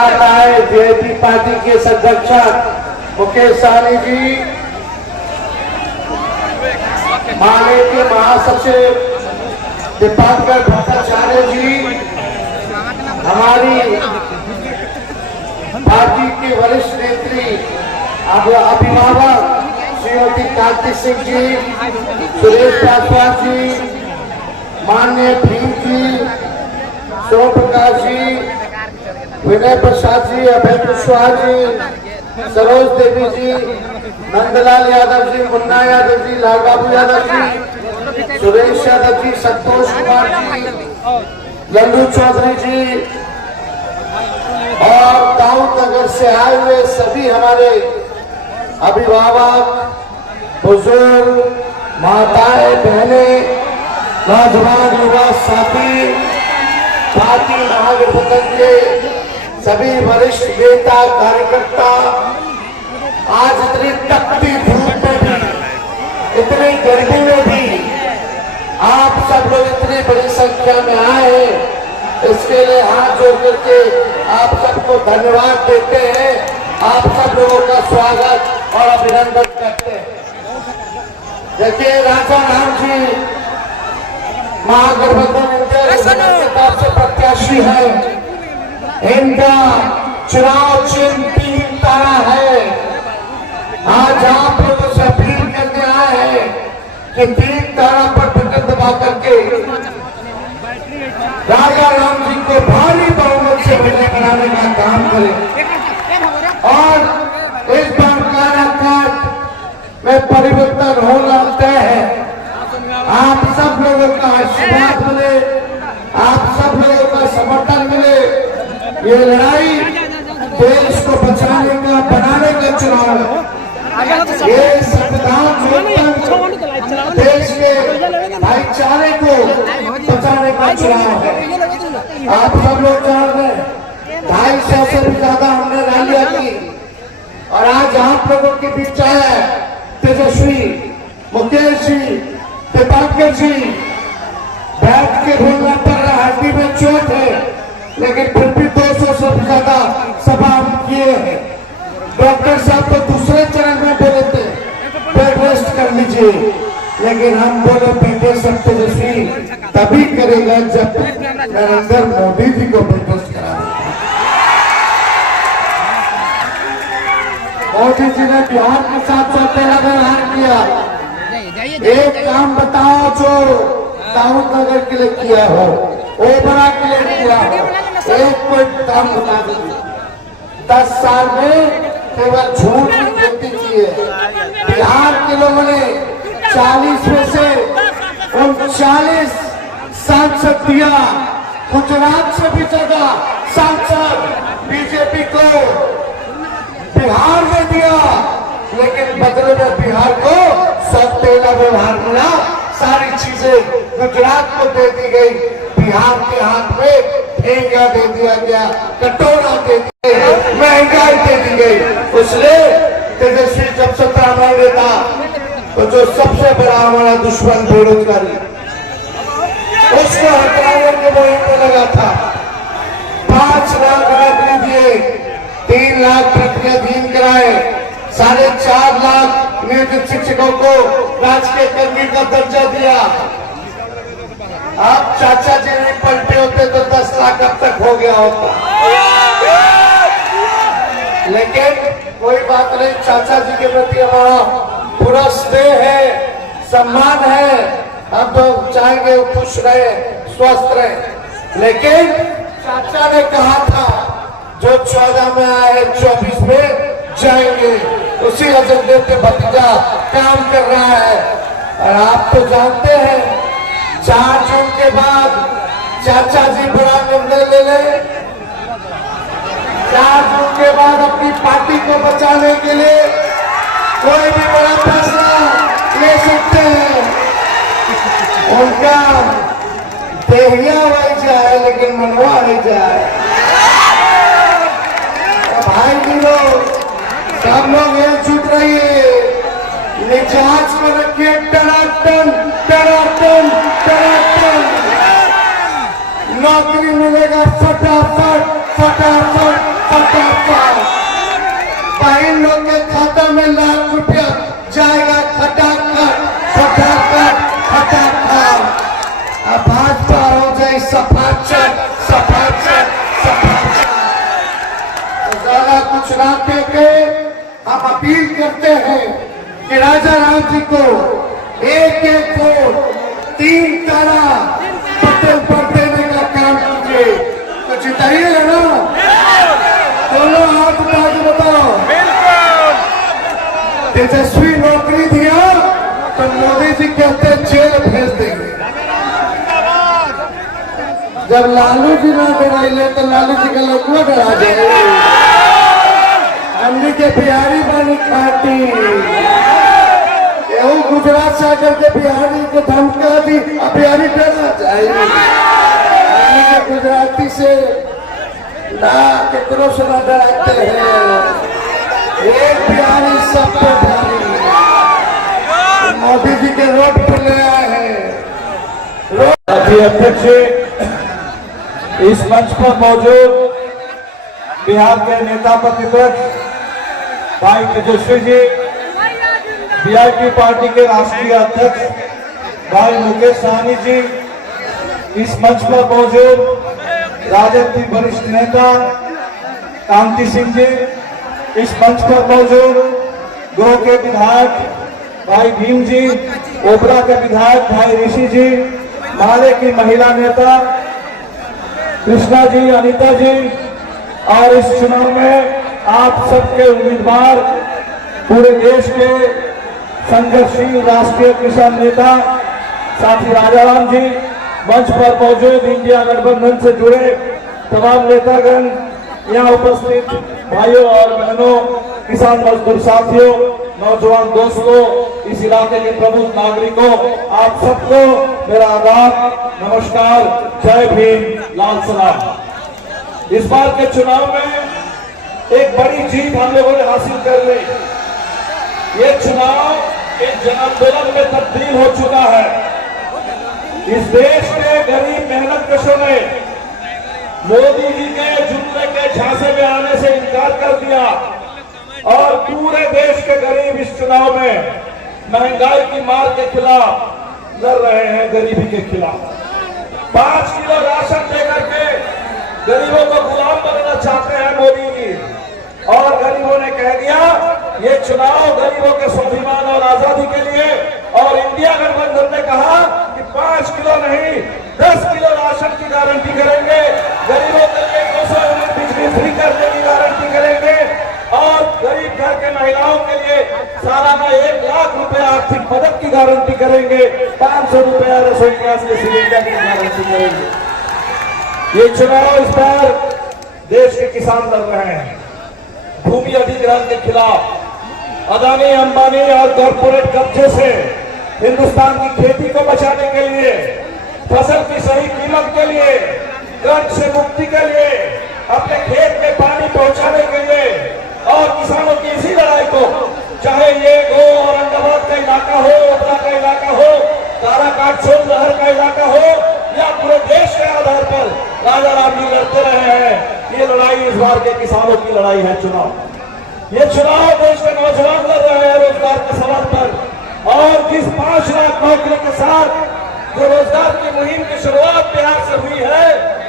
साथ आए JP party के संरक्षक मुकेश सहनी जी, माले के महासचिव दीपांकर भट्टाचार्य जी, हमारी पार्टी के वरिष्ठ नेत्री अभिभावक श्रीमती कार्तिक सिंह जी, सुरेश पासवान जी, माननीय भीम जी, सोम प्रकाश जी, विनय प्रसाद जी, अभय कुशवाहा जी, सरोज देवी जी, नंदलाल यादव जी, मुन्ना यादव जी, लाल बाबू यादव जी, सुरेश यादव जी, संतोष कुमार जी, लल्लू चौधरी जी और दाऊद नगर से आए हुए सभी हमारे अभिभावक, बुजुर्ग, माताएं, बहनें, नौजवान, युवा साथी, पार्टी महागठबंधन के सभी वरिष्ठ नेता कार्यकर्ता, आज इतनी तपती धूप में भी, इतनी गर्मी में भी आप सब लोग इतनी बड़ी संख्या में आए हैं, इसके लिए हाथ जोड़ करके आप सबको धन्यवाद देते हैं। आप सब लोगों का स्वागत और अभिनंदन करते हैं। देखिए, राजा राम जी महागठबंधन के तरफ से प्रत्याशी है, इनका चुनाव चिन्ह 3 तारा है। आज आप लोगों से अपील करने आए हैं कि 3 तारा पर बटन दबा करके राजा राम जी को भारी बहुमत से विजय बनाने का काम करें और इस बार काराकाट में परिवर्तन होना तय है। आप सब लोगों का आशीर्वाद मिले, आप सब लोगों का समर्थन मिले। ये लड़ाई देश को बचाने का, बनाने का चुनाव है। ये संविधान देश के भाईचारे को बचाने का चुनाव है। आप सब लोग जान रहे हैं, 250 से भी ज्यादा हमने रैलियां की और आज आप लोगों के बीच आया तेजस्वी, मुकेश जी, दीपांकर जी, बैठ के बोलना पड़ रहा, हड्डी में चोट है, लेकिन फिर भी 200 से ज्यादा सभा हम किए हैं। डॉक्टर साहब तो दूसरे चरण में बोले थे बेड रेस्ट कर लीजिए, लेकिन हम बोले बेटे सब तेजस्वी तभी करेगा जब नरेंद्र मोदी जी को बेड रेस्ट कराएगा। मोदी जी ने बिहार के साथ 13 व्यवहार किया। एक काम बताओ जो दाऊद नगर के लिए किया हो, ओबरा के लिए किया हो, एक कोई काम बता दीजिए। 10 साल में केवल झूठ की खेती की है। बिहार के लोगों ने 40 में से 39 सांसद दिया, गुजरात से भी ज्यादा सांसद बीजेपी को बिहार में दिया, लेकिन बदले में बिहार को सौतेला व्यवहार मिला। सारी चीजें गुजरात को दे दी गई, बिहार के हाथ में ठेंगा दे दिया गया, कटोरा दे दिया गया, महंगाई दे दी गई। इसलिए तेजस्वी जब 17 महीने था तो जो सबसे बड़ा हमारा दुश्मन बेरोजगारी, उसको हटाने के मुहिम में लगा था। 5 लाख नौकरी दिए, 3 लाख प्रक्रियाधीन कराए, 4.5 लाख नियोजित शिक्षकों को राजकीय कर्मी का दर्जा दिया। आप चाचा जी नहीं पलटे होते तो 10 लाख अब तक हो गया होता, लेकिन कोई बात नहीं। चाचा जी के प्रति हमारा पूरा स्नेह है, सम्मान है। हम तो चाहेंगे वो खुश रहे, स्वस्थ रहे, लेकिन चाचा ने कहा था जो 14 में आए 24 में जाएंगे, उसी एजेंडे पे भतीजा काम कर रहा है। और आप तो जानते हैं 4 जून के बाद चाचा जी बड़ा निर्णय ले ले। 4 जून के बाद अपनी पार्टी को बचाने के लिए कोई भी बड़ा फैसला ले सकते हैं। उनका देहिया वही जाए लेकिन मनवा नहीं जाए। भाई जी लोग, सब लोग एकजुट रहिए, मिजाज को रखिए टनाटन टनाटन टनाटन। नौकरी मिलेगा फटाफट फटाफट चुनाव के हम अपील करते हैं कि राजा राम जी को एक एक वोट 3 तारा पटेल पर देने का काम कीजिए। तो जिताइएगा ना? दोनों हाथ उठा के बताओ। तेजस्वी नौकरी दिया तो मोदी जी कहते जेल भेज देंगे। जब लालू जी ना डराइले तो लालू जी का लड़का डरा जाए। हमने के बिहारी बनी खाती यू गुजरात से आकर के बिहारी को धमका दी, अब बिहारी डरा जाए। गुजराती से ना केकरो से ना डराते हैं। एक बिहारी सब पे भारी। मोदी जी के रोड पर ले आए हैं। अध्यक्ष इस मंच पर मौजूद बिहार के नेता प्रतिपक्ष भाई तेजस्वी जी, वीआईपी पार्टी के राष्ट्रीय अध्यक्ष भाई मुकेश सहनी जी, इस मंच पर मौजूद राजद की वरिष्ठ नेता कांति सिंह जी, इस मंच पर मौजूद गुरु के विधायक भाई भीम जी, ओबरा के विधायक भाई ऋषि जी, माले की महिला नेता कृष्णा जी, अनीता जी, और इस चुनाव में आप सबके उम्मीदवार पूरे देश के संघर्षशील राष्ट्रीय किसान नेता साथी राजाराम जी, मंच पर मौजूद इंडिया गठबंधन से जुड़े तमाम नेतागण, यहाँ उपस्थित भाइयों और बहनों, किसान मजदूर साथियों, नौजवान दोस्तों, इस इलाके के प्रमुख नागरिकों, आप सबको मेरा आदाब, नमस्कार, जय भीम, लाल सलाम। इस बार के चुनाव में एक बड़ी जीत हम लोगों ने हासिल कर ली। ये चुनाव एक जन आंदोलन में तब्दील हो चुका है। इस देश के गरीब मेहनतकशों ने मोदी जी के जुमले के झांसे में आने से इनकार कर दिया और पूरे देश के गरीब इस चुनाव में महंगाई की मार के खिलाफ लड़ रहे हैं, गरीबी के खिलाफ। 5 किलो राशन देकर के गरीबों को गुलाम बनाना चाहते हैं मोदी जी, और गरीबों ने कह दिया ये चुनाव गरीबों के स्वाभिमान और आजादी के लिए। और इंडिया गठबंधन ने कहा कि 5 किलो नहीं 10 किलो राशन की गारंटी करेंगे, गरीबों के लिए 200 यूनिट बिजली फ्री करने की गारंटी करेंगे, और गरीब घर के महिलाओं के लिए सालाना 1 लाख रुपए आर्थिक मदद की गारंटी करेंगे, 500 रुपया रसोई गैस के सिलेंडर की गारंटी करेंगे। ये चुनाव इस बार देश के किसान लड़ रहे हैं भूमि अधिग्रहण के खिलाफ। अदानी, अंबानी और कॉर्पोरेट कब्जे से हिंदुस्तान की खेती को बचाने के लिए, फसल की सही कीमत के लिए, कर्ज से मुक्ति के लिए, अपने खेत में पानी पहुंचाने के लिए, और किसानों की इसी लड़ाई को, चाहे ये गो औरंगाबाद का इलाका हो, ओबरा का इलाका हो, काराकाट सोनलहर का इलाका हो, या पूरे देश के आधार पर राजा राम जी लड़ते रहे हैं। ये लड़ाई इस बार के किसानों की लड़ाई है। ये चुनाव देश के नौजवान लड़ रहे हैं रोजगार के सवाल पर, और जिस 5 लाख नौकरी के साथ जो रोजगार की मुहिम की शुरुआत बिहार से हुई है,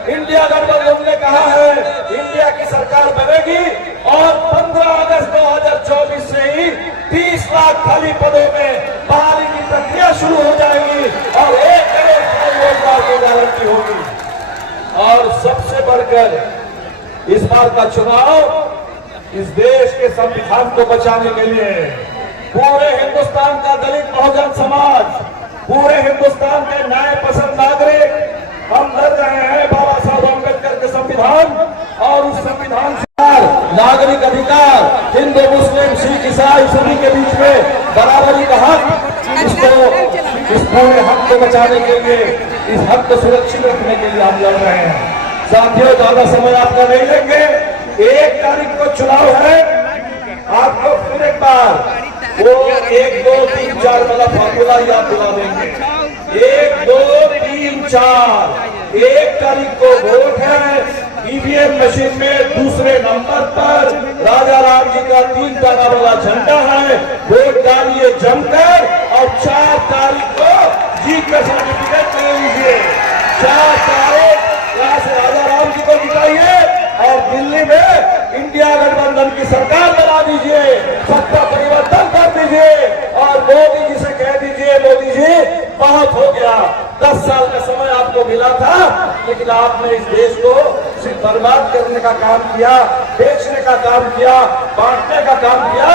इंडिया गठबंधन ने कहा है इंडिया की सरकार बनेगी और 15 अगस्त 2024 से ही 30 लाख खाली पदों में बहाली की प्रक्रिया शुरू हो जाएगी और 1 करोड़ रोजगार की गारंटी होगी। और सबसे बढ़कर इस बार का चुनाव इस देश के संविधान को बचाने के लिए पूरे हिंदुस्तान का दलित बहुजन समाज, पूरे हिंदुस्तान के न्याय पसंद नागरिक हम लड़ रहे हैं बाबा साहब अम्बेडकर के संविधान, और उस संविधान से नागरिक अधिकार, हिंदू मुस्लिम सिख ईसाई सभी के बीच में बराबरी का हक, इस पूरे हक को बचाने के लिए, इस हक को सुरक्षित रखने के लिए हम लड़ रहे हैं। साथियों, ज्यादा समय आपका नहीं लेंगे। 1 तारीख को चुनाव है। आपको फिर एक बार वो 1 2 3 4 वाला फॉर्मूला याद दिला देंगे। 1 2 3 4 1 तारीख को वोट है। ईवीएम मशीन में दूसरे नंबर पर राजा राम जी का 3 तारा वाला झंडा है। वोट डालिए जमकर, और 4 तारीख को जीत का सर्टिफिकेट ले लीजिए। 4 तारीख यहाँ से राजा राम जी को जिताइए और दिल्ली में इंडिया गठबंधन गठबंधन की सरकार बना दीजिए, सत्ता परिवर्तन कर दीजिए और मोदी जी से कह दीजिए, मोदी जी बहुत हो गया, 10 साल का समय आपको मिला था, लेकिन आपने इस देश को सिर्फ बर्बाद करने का काम किया, बेचने का काम किया, बांटने का काम किया।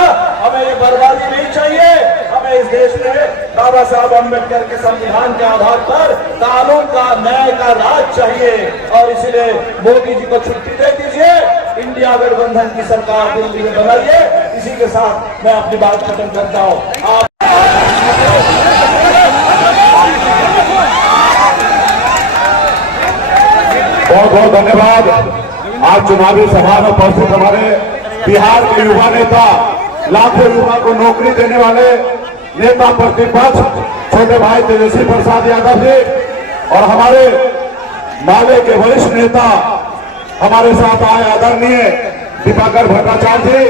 हमें ये बर्बादी नहीं चाहिए। हमें इस देश में बाबा साहब अम्बेडकर के संविधान के आधार पर कानून का, न्याय का राज चाहिए और इसलिए मोदी जी को छुट्टी दे दीजिए, इंडिया गठबंधन की सरकार दिल्ली में बनाइए। इसी के साथ मैं अपनी बात खत्म करता हूँ। बहुत बहुत धन्यवाद। आज चुनावी सभा में उपस्थित हमारे बिहार के युवा नेता, लाखों युवा को नौकरी देने वाले नेता प्रतिपक्ष छोटे भाई तेजस्वी प्रसाद यादव जी और हमारे माले के वरिष्ठ नेता हमारे साथ आए आदरणीय दीपाकर भट्टाचार्य जी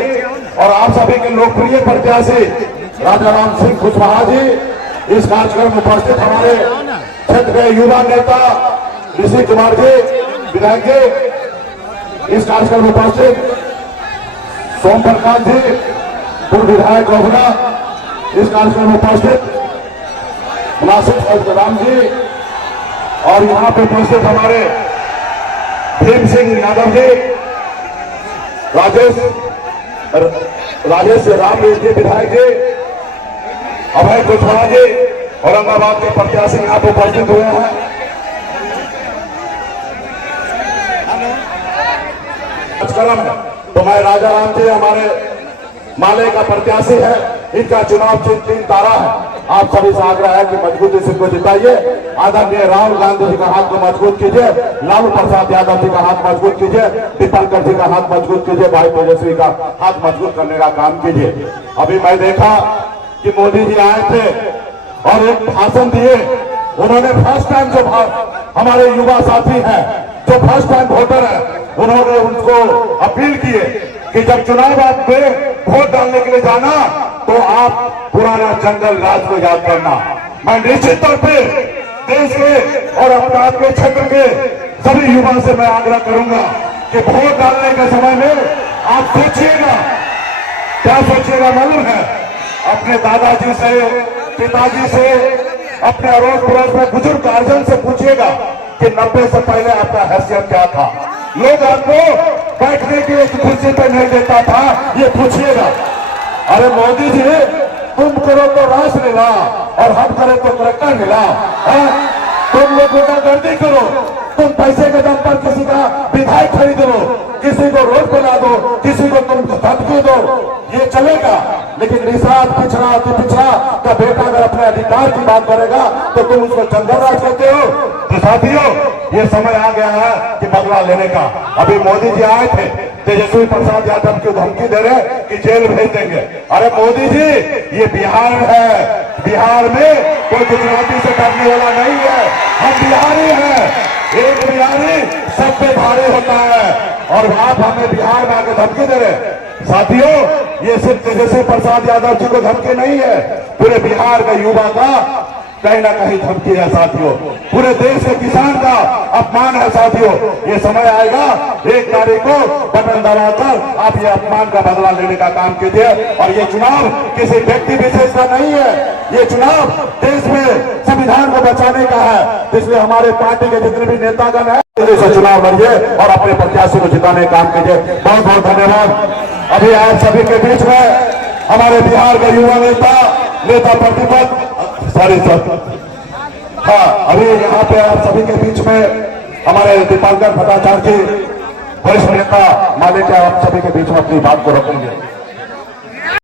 और आप सभी के लोकप्रिय प्रत्याशी राजाराम सिंह कुशवाहा जी, इस कार्यक्रम में उपस्थित हमारे क्षेत्र के युवा नेता ऋषि कुमार जी विधायक जी, इस कार्यक्रम में उपस्थित सोम प्रकाश जी पूर्व विधायक गोभना, इस कार्यक्रम में उपस्थित मुनासिब राम जी और यहाँ पे उपस्थित हमारे भीम सिंह यादव जी, राजेश राम जी विधायक जी, अभय कुशवाहा जी औरंगाबाद के प्रत्याशी यहाँ पे उपस्थित हुए हैं। तो मैं राजाराम जी हमारे माले का प्रत्याशी है, इनका चुनाव चिन्ह 3 तारा है। आप सभी से आग्रह है कि मजबूती से इनको जिताइए। आदरणीय राहुल गांधी जी का हाथ को मजबूत कीजिए, लालू प्रसाद यादव जी का हाथ मजबूत कीजिए, दीपाकर जी का हाथ मजबूत कीजिए, भाई तेजस्वी का हाथ मजबूत करने का काम कीजिए। अभी मैं देखा कि मोदी जी आए थे और एक भाषण दिए। उन्होंने फर्स्ट टाइम जो हमारे युवा साथी हैं, जो फर्स्ट टाइम वोटर है, उन्होंने उनको अपील किए कि जब चुनाव आप में वोट डालने के लिए जाना तो आप पुराना जंगल राज को याद करना। मैं निश्चित तौर पे देश के और अपने आपके क्षेत्र के सभी युवा से मैं आग्रह करूंगा कि वोट डालने के समय में आप सोचिएगा, क्या सोचिएगा मालूम है? अपने दादाजी से, पिताजी से, अपने अड़ोस पड़ोस में बुजुर्ग गार्जियन से पूछिएगा कि 90 से पहले आपका हैसियत क्या था। लोग आपको बैठने के लिए कुर्सी पे नहीं देता था, ये पूछिएगा। अरे मोदी जी, तुम करो तो रासलीला और हम करें तो कलेक्टर मिला। तुम लोग गुंडागर्दी करो, तुम पैसे के दम पर किसी का विधायक खरीद लो, किसी को रोड बना दो, किसी को तुम धमकी दो, ये चलेगा। लेकिन निषाद पिछड़ा अति पिछड़ा का बेटा अगर अपने अधिकार की बात करेगा तो तुम उसको जंगल राज कहते हो। तो साथियों, ये समय आ गया है कि बदला लेने का। अभी मोदी जी आए थे, तेजस्वी प्रसाद यादव की धमकी दे रहे कि जेल भेज देंगे। अरे मोदी जी, ये बिहार है, बिहार में कोई गुजराती से डरने वाला नहीं है। हम बिहारी हैं, एक बिहारी सब पे भारी होता है और आप हमें बिहार में आके धमकी दे रहे। साथियों, ये सिर्फ तेजस्वी प्रसाद यादव जी को धमकी नहीं है, पूरे बिहार का युवा का कहीं ना कहीं धमकी है साथियों, पूरे देश के किसान का अपमान है साथियों। ये समय आएगा 1 तारीख को बटन दबाकर आप ये अपमान का बदला लेने का काम कीजिए। और ये चुनाव किसी व्यक्ति विशेष का नहीं है, ये चुनाव देश में संविधान को बचाने का है। इसलिए हमारे पार्टी के जितने भी नेतागण है, से चुनाव लड़िए और अपने प्रत्याशी को जिताने का काम कीजिए। बहुत बहुत धन्यवाद। अभी आप सभी के बीच में हमारे बिहार का युवा नेता प्रतिपक्ष हाँ, अभी यहाँ पे आप सभी के बीच में हमारे दीपाकर भट्टाचार्य जी वरिष्ठ नेता माले के आप सभी के बीच में अपनी बात को रखेंगे।